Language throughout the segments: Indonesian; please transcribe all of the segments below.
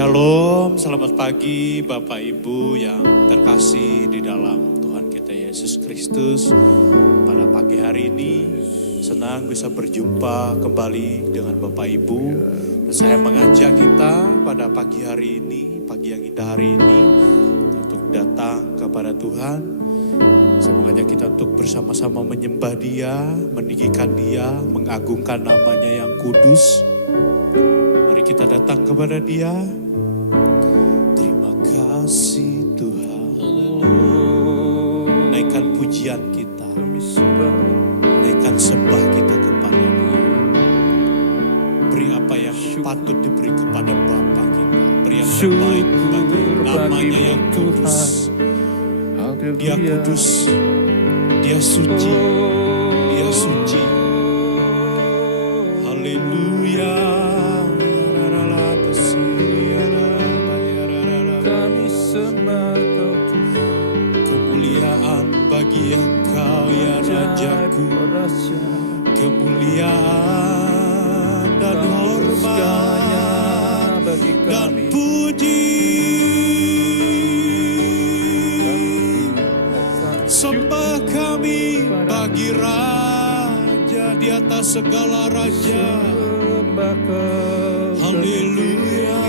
Shalom, selamat pagi Bapak Ibu yang terkasih di dalam Tuhan kita Yesus Kristus. Pada pagi hari ini senang bisa berjumpa kembali dengan Bapak Ibu. Dan saya mengajak kita pada pagi hari ini, pagi yang indah hari ini, untuk datang kepada Tuhan. Saya mengajak kita untuk bersama-sama menyembah Dia, meninggikan Dia, mengagungkan namanya yang kudus. Mari kita datang kepada Dia. Terima kasih Tuhan. Naikkan pujian kita, naikkan sembah kita kepada Dia. Beri apa yang patut diberi kepada Bapa kita. Beri yang terbaik bagi namanya yang kudus. Dia kudus, Dia suci, Dia suci. Haleluya. Kami sembah Kau Tuhan. Kemuliaan bagi Engkau ya Rajaku. Kemuliaan dan hormat dan puji. Sembah kami bagi Raja di atas segala Raja. Haleluya.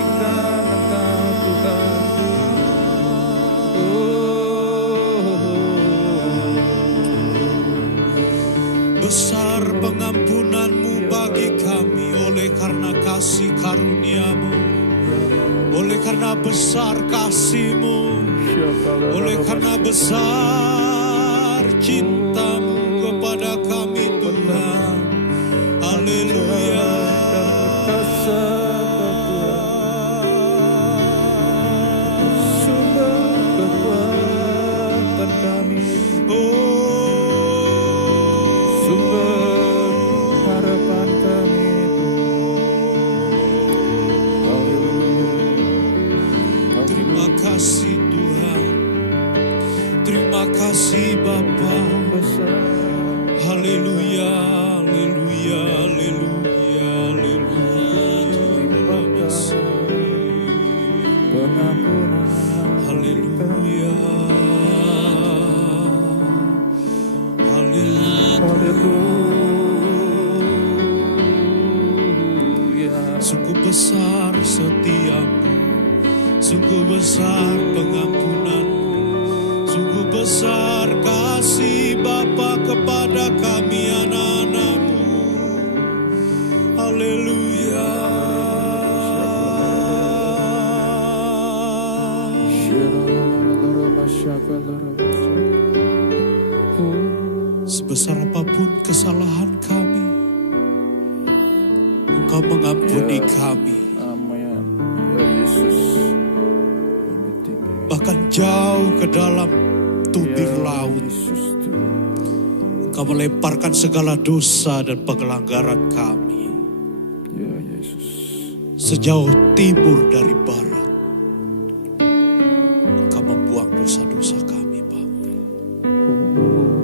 Besar pengampunan-Mu bagi kami oleh karena kasih karunia-Mu. Oleh karena besar kasih-Mu. Oleh karena besar cinta-Mu kepada kami Tuhan. Haleluya. Terima kasih Bapa. Haleluya, haleluya, haleluya, haleluya. Pengampunan. Haleluya. Haleluya. Sungguh besar setiamu, sungguh besar pengampunan. Sungguh besar kasih Bapa kepada kami anak-anak-Mu. Haleluya. Sebesar apapun kesalahan kami, Engkau mengampuni kami. Bahkan jauh ke dalam tubir laut, Engkau melemparkan segala dosa dan pelanggaran kami. Sejauh timur dari barat, Engkau membuang dosa-dosa kami, Bapa.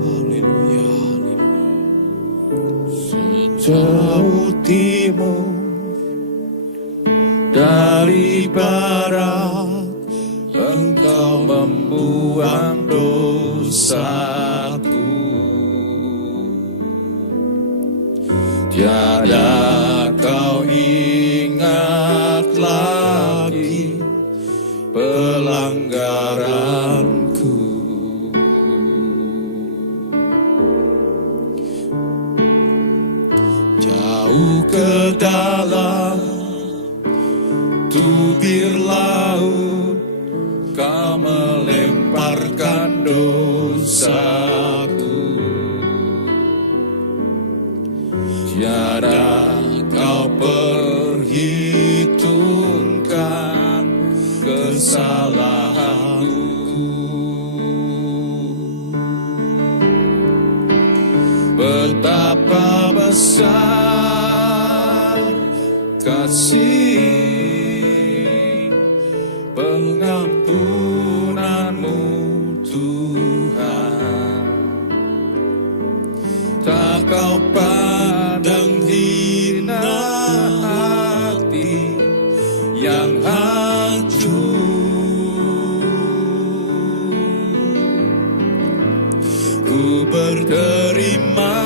Haleluya, haleluya. Sejauh timur dari barat, Engkau membuang dosaku. Tiada Kau ingat lagi pelanggaranku. Jauh ke dalam tubir laut, Kau melemparkan dosaku. Tiada Kau perhitungkan kesalahanku. Betapa besar kasih pengampunan-Mu Tuhan. Tak Kau pandang hina hati yang Ku berterima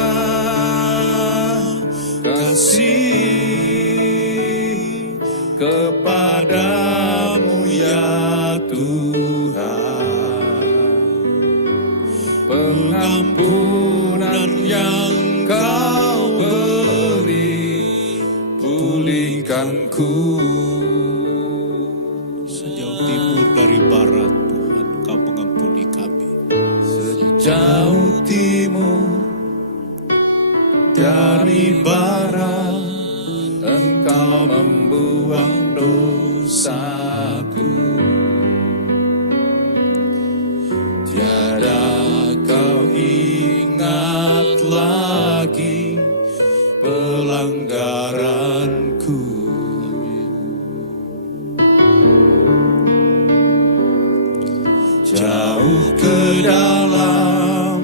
kasih kepadamu ya Tuhan. Pengampunan yang Kau beri, pulihkanku. Sejauh timur dari barat, Tuhan, Kau mengampuni kami. Sejauh timur dari barat, Engkau membuang dosaku. Tiada Kau ingat lagi pelanggaranku. Jauh ke dalam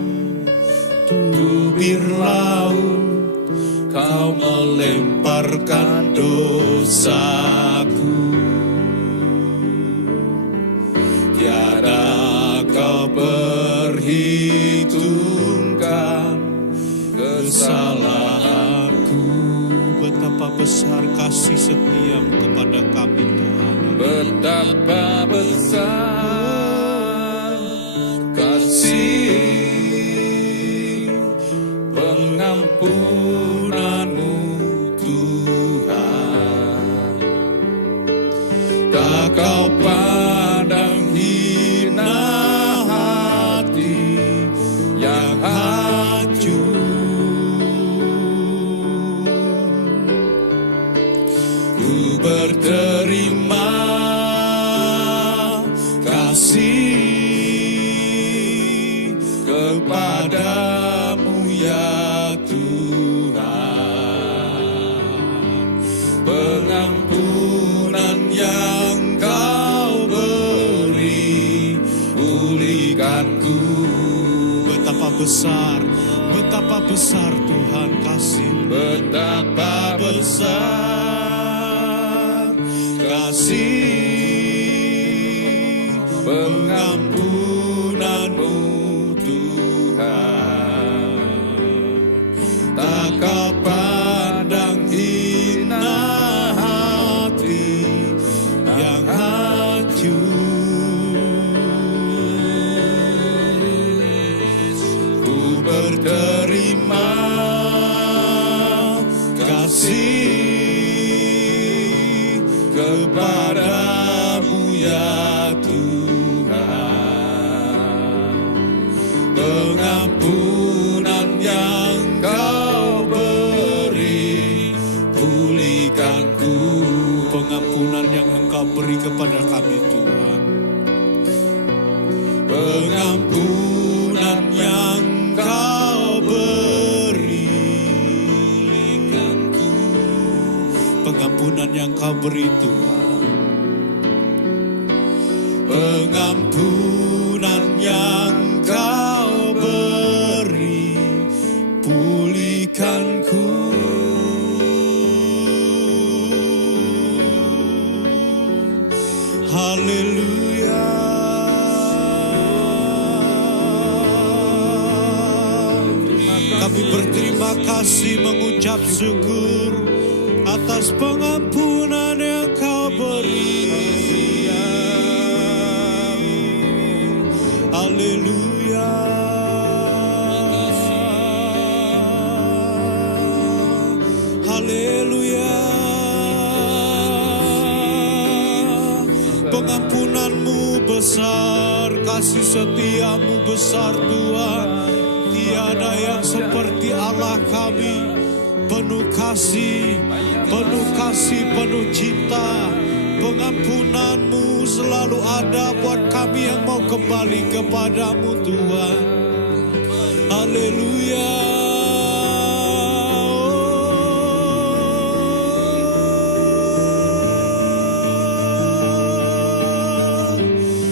tubir laut, Kau melemparkan dosaku. Tiada Kau perhitungkan kesalahanku. Betapa besar kasih setiamu kepada kami, Tuhan. Betapa besar kasih pengampunanmu, Tuhan. Tak Kau pandang hina hati yang hancur. Ku berterima kasih kepadamu ya Tuhan. Pengampunan yang Kau beri, pulihkanku. Betapa besar Tuhan kasih. Betapa besar kasih pengampunanmu, Tuhan. Tak Kau pandang hina hati yang hancur. Ku berterima kasih kepadamu ya Tuhan. Pengampunan yang Kau beri, pulihkanku. Pengampunan yang Engkau beri kepada kami, Tuhan. Pengampunan yang Kau beri, pulihkanku. Pengampunan yang Kau beri, Tuhan. Pengampunan yang Kau beri, pulihkanku. Haleluya. Kami berterima kasih, mengucap syukur atas pengampunan yang Kau beri. Haleluya. Haleluya. Pengampunan-Mu besar, kasih setia-Mu besar, Tuhan. Tiada yang seperti Allah kami. Penuh kasih, penuh cinta. Pengampunan-Mu selalu ada buat kami yang mau kembali kepada-Mu, Tuhan. Haleluya.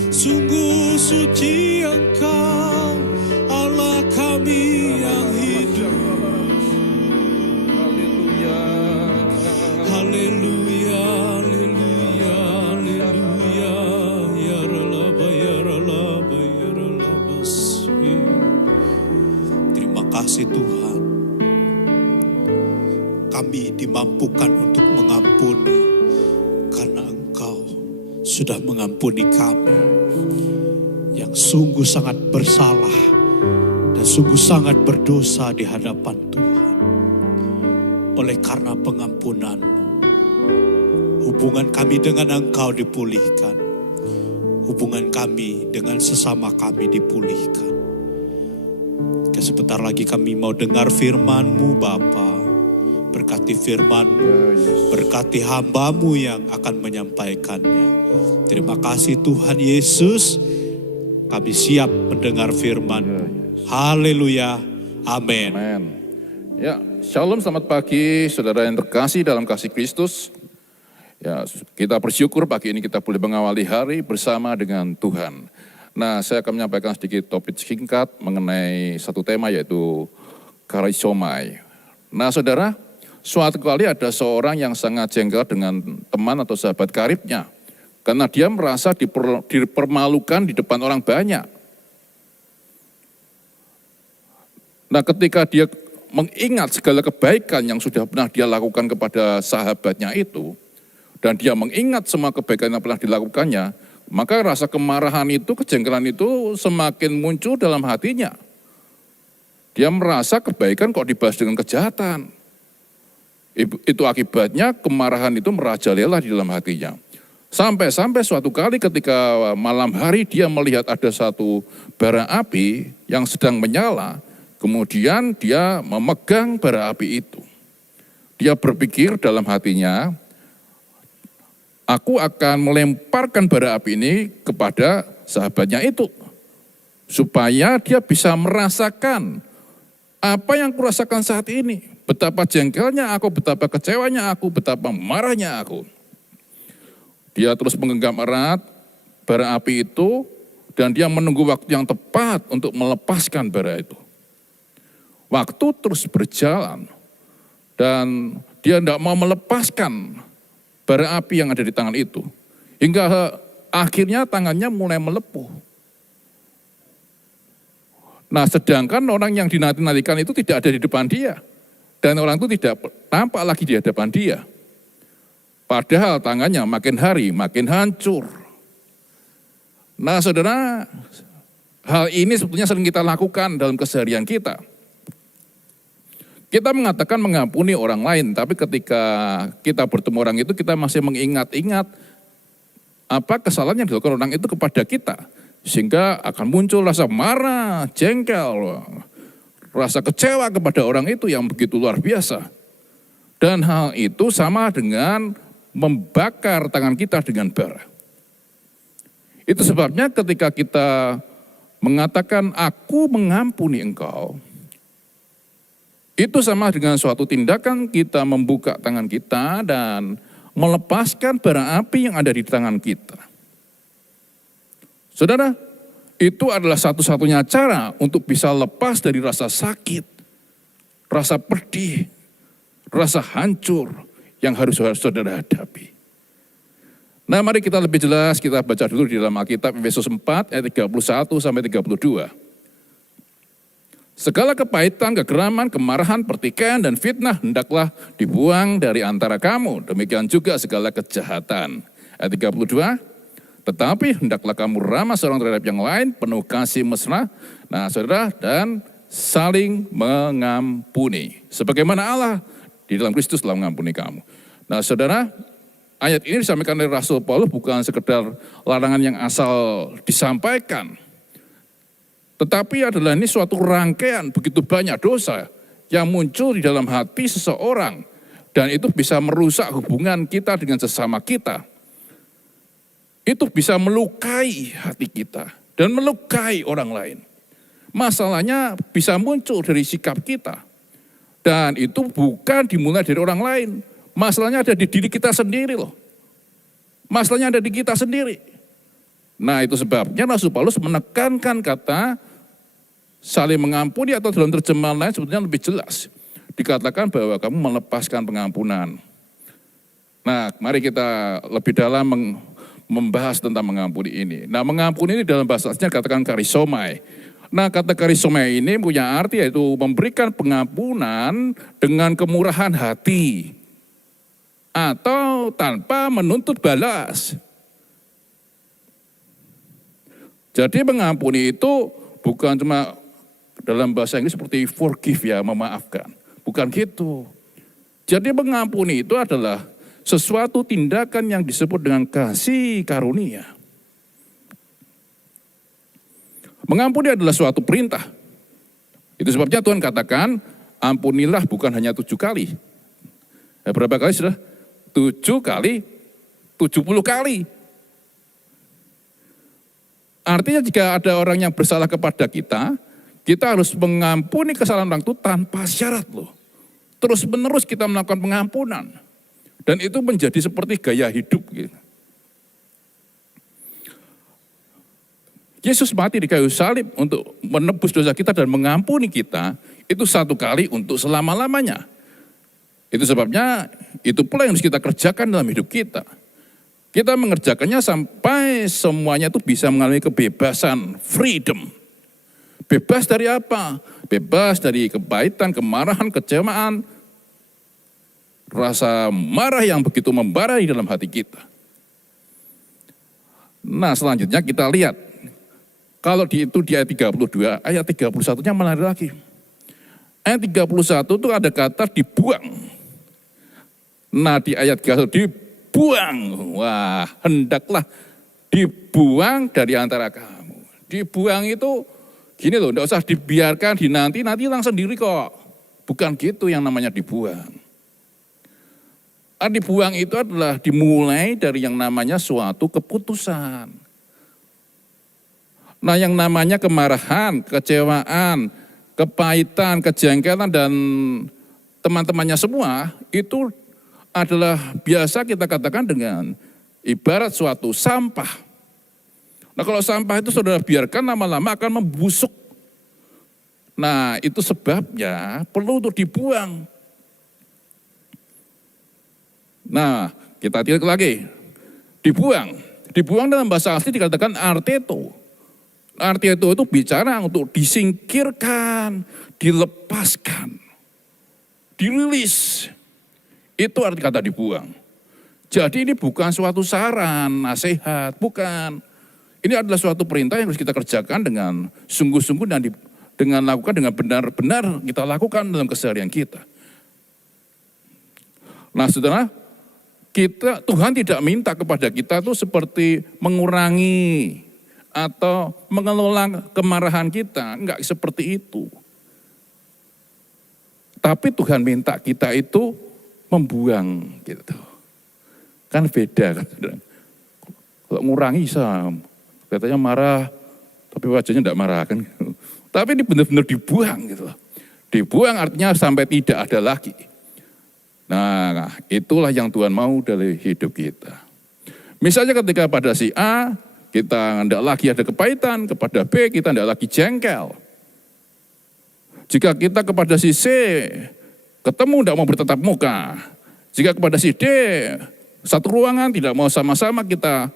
Sungguh suci Engkau, Allah kami yang hidup. Haleluya. Haleluya. Haleluya. Haleluya. Ya Ralaba, ya Ralaba, ya Ralaba. kasih Tuhan. Kami dimampukan untuk mengampuni karena Engkau sudah mengampuni kami yang sungguh sangat bersalah dan sungguh sangat berdosa di hadapan Tuhan. Oleh karena pengampunan-Mu, hubungan kami dengan Engkau dipulihkan. Hubungan kami dengan sesama kami dipulihkan. Sebentar lagi kami mau dengar firman-Mu Bapa. Berkati firman-Mu, berkati hamba-Mu yang akan menyampaikannya. Terima kasih Tuhan Yesus. Kami siap mendengar firman-Mu. Haleluya. Amin. Amen. Ya, shalom, selamat pagi saudara yang terkasih dalam kasih Kristus. Ya, kita bersyukur pagi ini kita boleh mengawali hari bersama dengan Tuhan. Nah, saya akan menyampaikan sedikit topik singkat mengenai satu tema yaitu karisomai. Nah, saudara, suatu kali ada seorang yang sangat jengkel dengan teman atau sahabat karibnya. Karena dia merasa dipermalukan di depan orang banyak. Nah, ketika dia mengingat segala kebaikan yang sudah pernah dia lakukan kepada sahabatnya itu, dan dia mengingat semua kebaikan yang pernah dilakukannya, maka rasa kemarahan itu, kejengkelan itu semakin muncul dalam hatinya. Dia merasa kebaikan kok dibahas dengan kejahatan. Itu akibatnya kemarahan itu merajalela di dalam hatinya. Sampai-sampai suatu kali ketika malam hari dia melihat ada satu bara api yang sedang menyala, kemudian dia memegang bara api itu. Dia berpikir dalam hatinya, aku akan melemparkan bara api ini kepada sahabatnya itu. Supaya dia bisa merasakan apa yang kurasakan saat ini. Betapa jengkelnya aku, betapa kecewanya aku, betapa marahnya aku. Dia terus menggenggam erat bara api itu dan dia menunggu waktu yang tepat untuk melepaskan bara itu. Waktu terus berjalan dan dia tidak mau melepaskan bara api yang ada di tangan itu. Hingga akhirnya tangannya mulai melepuh. Nah, sedangkan orang yang dinanti-nantikan itu tidak ada di depan dia. Dan orang itu tidak tampak lagi di hadapan dia. Padahal tangannya makin hari makin hancur. Nah, saudara, hal ini sebetulnya sering kita lakukan dalam keseharian kita. Kita mengatakan mengampuni orang lain, tapi ketika kita bertemu orang itu kita masih mengingat-ingat apa kesalahan yang dilakukan orang itu kepada kita. Sehingga akan muncul rasa marah, jengkel, rasa kecewa kepada orang itu yang begitu luar biasa. Dan hal itu sama dengan membakar tangan kita dengan bara. Itu sebabnya ketika kita mengatakan aku mengampuni engkau, itu sama dengan suatu tindakan kita membuka tangan kita dan melepaskan bara api yang ada di tangan kita. Saudara, itu adalah satu-satunya cara untuk bisa lepas dari rasa sakit, rasa pedih, rasa hancur yang harus saudara hadapi. Nah, mari kita lebih jelas, kita baca dulu di dalam Alkitab Efesus 4 ayat 31 sampai 32. Segala kepahitan, kegeraman, kemarahan, pertikaian, dan fitnah hendaklah dibuang dari antara kamu. Demikian juga segala kejahatan. Ayat 32, tetapi hendaklah kamu ramah seorang terhadap yang lain, penuh kasih mesra. Nah, saudara, dan saling mengampuni. Sebagaimana Allah di dalam Kristus telah mengampuni kamu. Nah, saudara, ayat ini disampaikan oleh Rasul Paulus bukan sekedar larangan yang asal disampaikan. Tetapi adalah ini suatu rangkaian begitu banyak dosa yang muncul di dalam hati seseorang. Dan itu bisa merusak hubungan kita dengan sesama kita. Itu bisa melukai hati kita dan melukai orang lain. Masalahnya bisa muncul dari sikap kita. Dan itu bukan dimulai dari orang lain. Masalahnya ada di diri kita sendiri loh. Masalahnya ada di kita sendiri. Nah, itu sebabnya Rasul Paulus menekankan kata saling mengampuni atau dalam terjemahan lain sebetulnya lebih jelas. Dikatakan bahwa kamu melepaskan pengampunan. Nah, mari kita lebih dalam membahas tentang mengampuni ini. Nah, mengampuni ini dalam bahasa aslinya katakan karisomai. Nah, kata karisma ini punya arti yaitu memberikan pengampunan dengan kemurahan hati atau tanpa menuntut balas. Jadi mengampuni itu bukan cuma dalam bahasa Inggris seperti forgive ya, memaafkan. Bukan gitu. Jadi mengampuni itu adalah sesuatu tindakan yang disebut dengan kasih karunia. Mengampuni adalah suatu perintah. Itu sebabnya Tuhan katakan, ampunilah bukan hanya 7 kali. Berapa kali sudah? 7 kali, 70 kali. Artinya jika ada orang yang bersalah kepada kita harus mengampuni kesalahan orang itu tanpa syarat loh. Terus menerus kita melakukan pengampunan. Dan itu menjadi seperti gaya hidup gitu. Yesus mati di kayu salib untuk menebus dosa kita dan mengampuni kita, itu 1 kali untuk selama-lamanya. Itu sebabnya, itu pula yang harus kita kerjakan dalam hidup kita. Kita mengerjakannya sampai semuanya itu bisa mengalami kebebasan, freedom. Bebas dari apa? Bebas dari kepahitan, kemarahan, kecewaan, rasa marah yang begitu membara di dalam hati kita. Nah, selanjutnya kita lihat. Kalau di ayat 32, ayat 31-nya menarik lagi. Ayat 31 itu ada kata dibuang. Nah, di ayat 31 dibuang. Wah, hendaklah dibuang dari antara kamu. Dibuang itu gini loh, enggak usah dibiarkan dinanti hilang sendiri kok. Bukan gitu yang namanya dibuang. Dibuang itu adalah dimulai dari yang namanya suatu keputusan. Nah, yang namanya kemarahan, kecewaan, kepahitan, kejengkelan, dan teman-temannya semua, itu adalah biasa kita katakan dengan ibarat suatu sampah. Nah, kalau sampah itu saudara biarkan lama-lama akan membusuk. Nah, itu sebabnya perlu untuk dibuang. Nah, kita tilik lagi. Dibuang. Dibuang dalam bahasa asli dikatakan arteto. Arteto itu bicara untuk disingkirkan, dilepaskan, dirilis. Itu arti kata dibuang. Jadi ini bukan suatu saran, nasihat, bukan. Ini adalah suatu perintah yang harus kita kerjakan dengan sungguh-sungguh dan dengan lakukan dengan benar-benar kita lakukan dalam keseharian kita. Nah, saudara, Tuhan tidak minta kepada kita itu seperti mengurangi atau mengelola kemarahan kita, enggak seperti itu. Tapi Tuhan minta kita itu membuang gitu. Kan beda kan. Kalau ngurangi bisa, katanya marah, tapi wajahnya enggak marah kan. Tapi ini benar-benar dibuang gitu. Dibuang artinya sampai tidak ada lagi. Nah, itulah yang Tuhan mau dari hidup kita. Misalnya ketika pada si A, kita tidak lagi ada kepahitan, kepada B kita tidak lagi jengkel. Jika kita kepada si C, ketemu tidak mau bertatap muka. Jika kepada si D, satu ruangan tidak mau sama-sama kita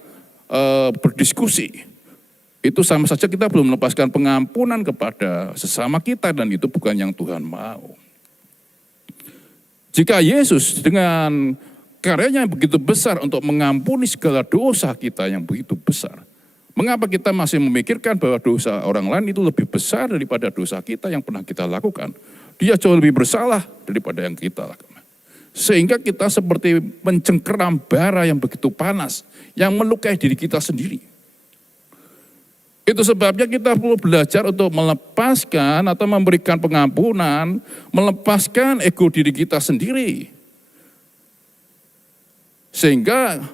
berdiskusi. Itu sama saja kita belum melepaskan pengampunan kepada sesama kita dan itu bukan yang Tuhan mau. Jika Yesus dengan karyanya yang begitu besar untuk mengampuni segala dosa kita yang begitu besar, mengapa kita masih memikirkan bahwa dosa orang lain itu lebih besar daripada dosa kita yang pernah kita lakukan? Dia jauh lebih bersalah daripada yang kita lakukan. Sehingga kita seperti mencengkeram bara yang begitu panas, yang melukai diri kita sendiri. Itu sebabnya kita perlu belajar untuk melepaskan atau memberikan pengampunan, melepaskan ego diri kita sendiri. Sehingga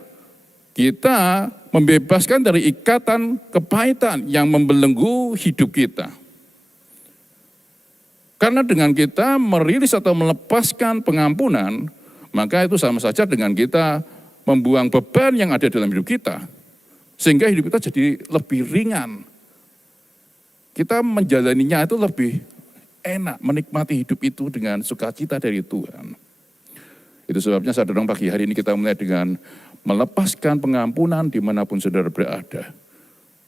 kita membebaskan dari ikatan kepahitan yang membelenggu hidup kita. Karena dengan kita merilis atau melepaskan pengampunan, maka itu sama saja dengan kita membuang beban yang ada dalam hidup kita. Sehingga hidup kita jadi lebih ringan. Kita menjalaninya itu lebih enak, menikmati hidup itu dengan sukacita dari Tuhan. Itu sebabnya saudara pagi hari ini kita mulai dengan melepaskan pengampunan dimanapun saudara berada.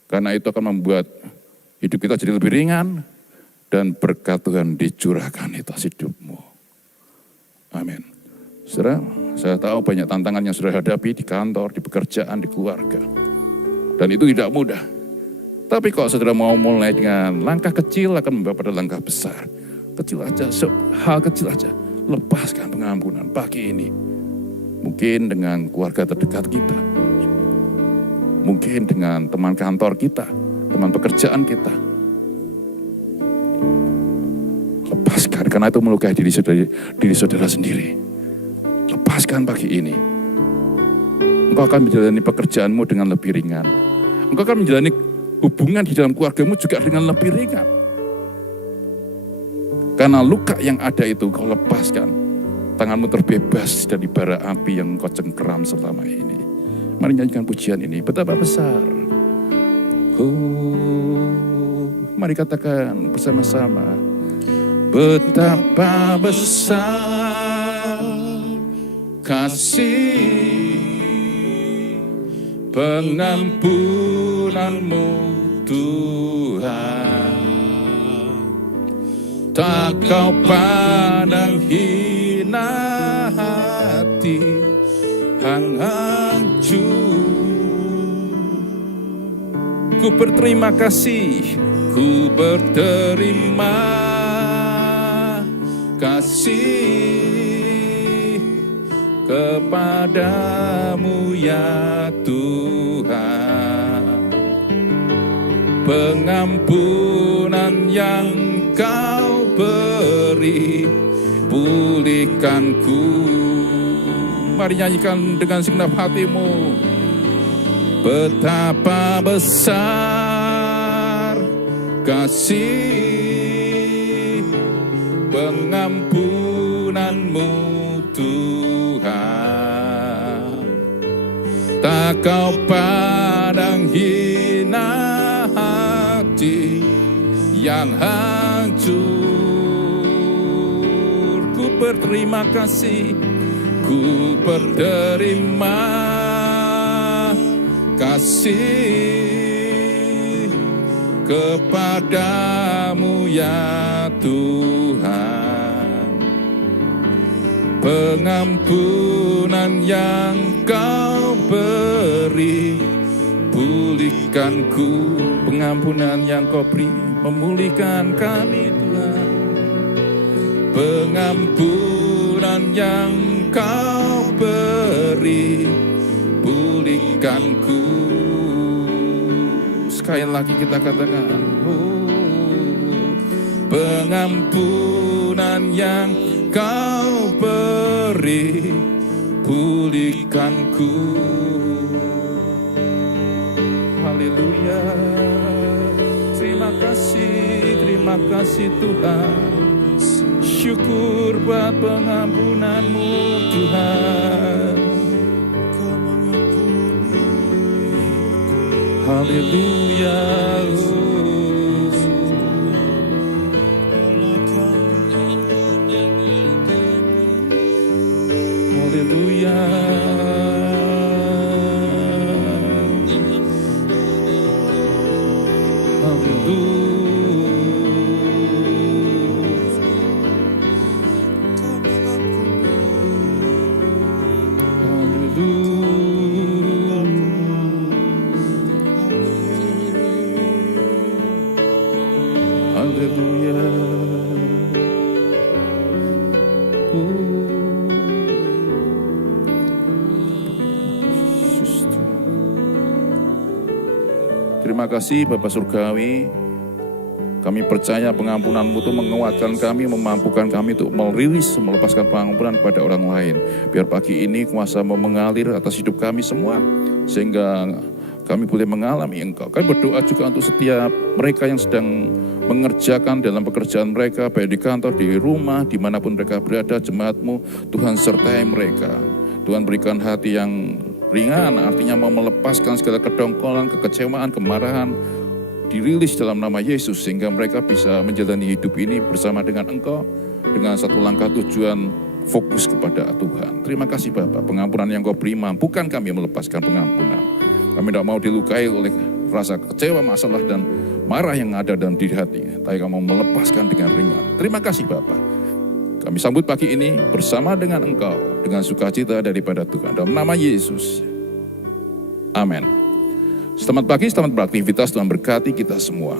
Karena itu akan membuat hidup kita jadi lebih ringan, dan berkat Tuhan dicurahkan atas hidupmu. Amin. Saudara, saya tahu banyak tantangan yang saudara hadapi di kantor, di pekerjaan, di keluarga. Dan itu tidak mudah. Tapi kalau saudara mau mulai dengan langkah kecil akan membawa pada langkah besar. Kecil aja, hal kecil aja. Lepaskan pengampunan pagi ini. Mungkin dengan keluarga terdekat kita. Mungkin dengan teman kantor kita, teman pekerjaan kita. Lepaskan, karena itu melukai diri saudara sendiri. Lepaskan pagi ini. Engkau akan menjalani pekerjaanmu dengan lebih ringan. Engkau akan menjalani hubungan di dalam keluargamu juga dengan lebih ringan. Karena luka yang ada itu kau lepaskan. Tanganmu terbebas dari bara api yang kau cengkeram selama ini. Mari nyanyikan pujian ini, betapa besar. Mari katakan bersama-sama. Betapa besar kasih pengampunanmu Tuhan. Tak kau pandang hina hati hancur. Ku berterima kasih, ku berterima kasih kepadamu ya Tuhan. Pengampunan yang kau beri pulihkanku. Mari nyanyikan dengan segenap hatimu. Betapa besar kasih pengampunanmu Tuhan. Tak kau pandang hina hati yang hancur. Ku berterima kasih, ku berterima kasih kepadamu ya Tuhan. Pengampunan yang kau beri pulihkanku. Pengampunan yang kau beri memulihkan kami Tuhan. Pengampunan yang kau beri pulihkanku. Sekali lagi kita katakan, pengampunan yang kau beri pulihkanku. Haleluya. Terima kasih Tuhan. Syukur buat pengampunanmu Tuhan. Haleluya. Haleluya. Terima kasih Bapa Surgawi. Kami percaya pengampunan-Mu itu menguatkan kami, memampukan kami untuk merilis, melepaskan pengampunan kepada orang lain. Biar pagi ini kuasa-Mu mengalir atas hidup kami semua, sehingga kami boleh mengalami Engkau. Kami berdoa juga untuk setiap mereka yang sedang mengerjakan dalam pekerjaan mereka, baik di kantor, di rumah, dimanapun mereka berada, jemaat-Mu, Tuhan sertai mereka. Tuhan berikan hati yang ringan, artinya mau melepaskan segala kedongkolan, kekecewaan, kemarahan, dirilis dalam nama Yesus, sehingga mereka bisa menjalani hidup ini bersama dengan Engkau, dengan satu langkah tujuan fokus kepada Tuhan. Terima kasih Bapak, pengampunan yang Kau beri mampukan kami melepaskan pengampunan. Kami tidak mau dilukai oleh rasa kecewa, masalah, dan marah yang ada dalam diri hati, tapi kamu melepaskan dengan ringan. Terima kasih Bapa. Kami sambut pagi ini bersama dengan Engkau, dengan sukacita daripada Tuhan. Dalam nama Yesus. Amin. Selamat pagi, selamat beraktivitas, Tuhan berkati kita semua.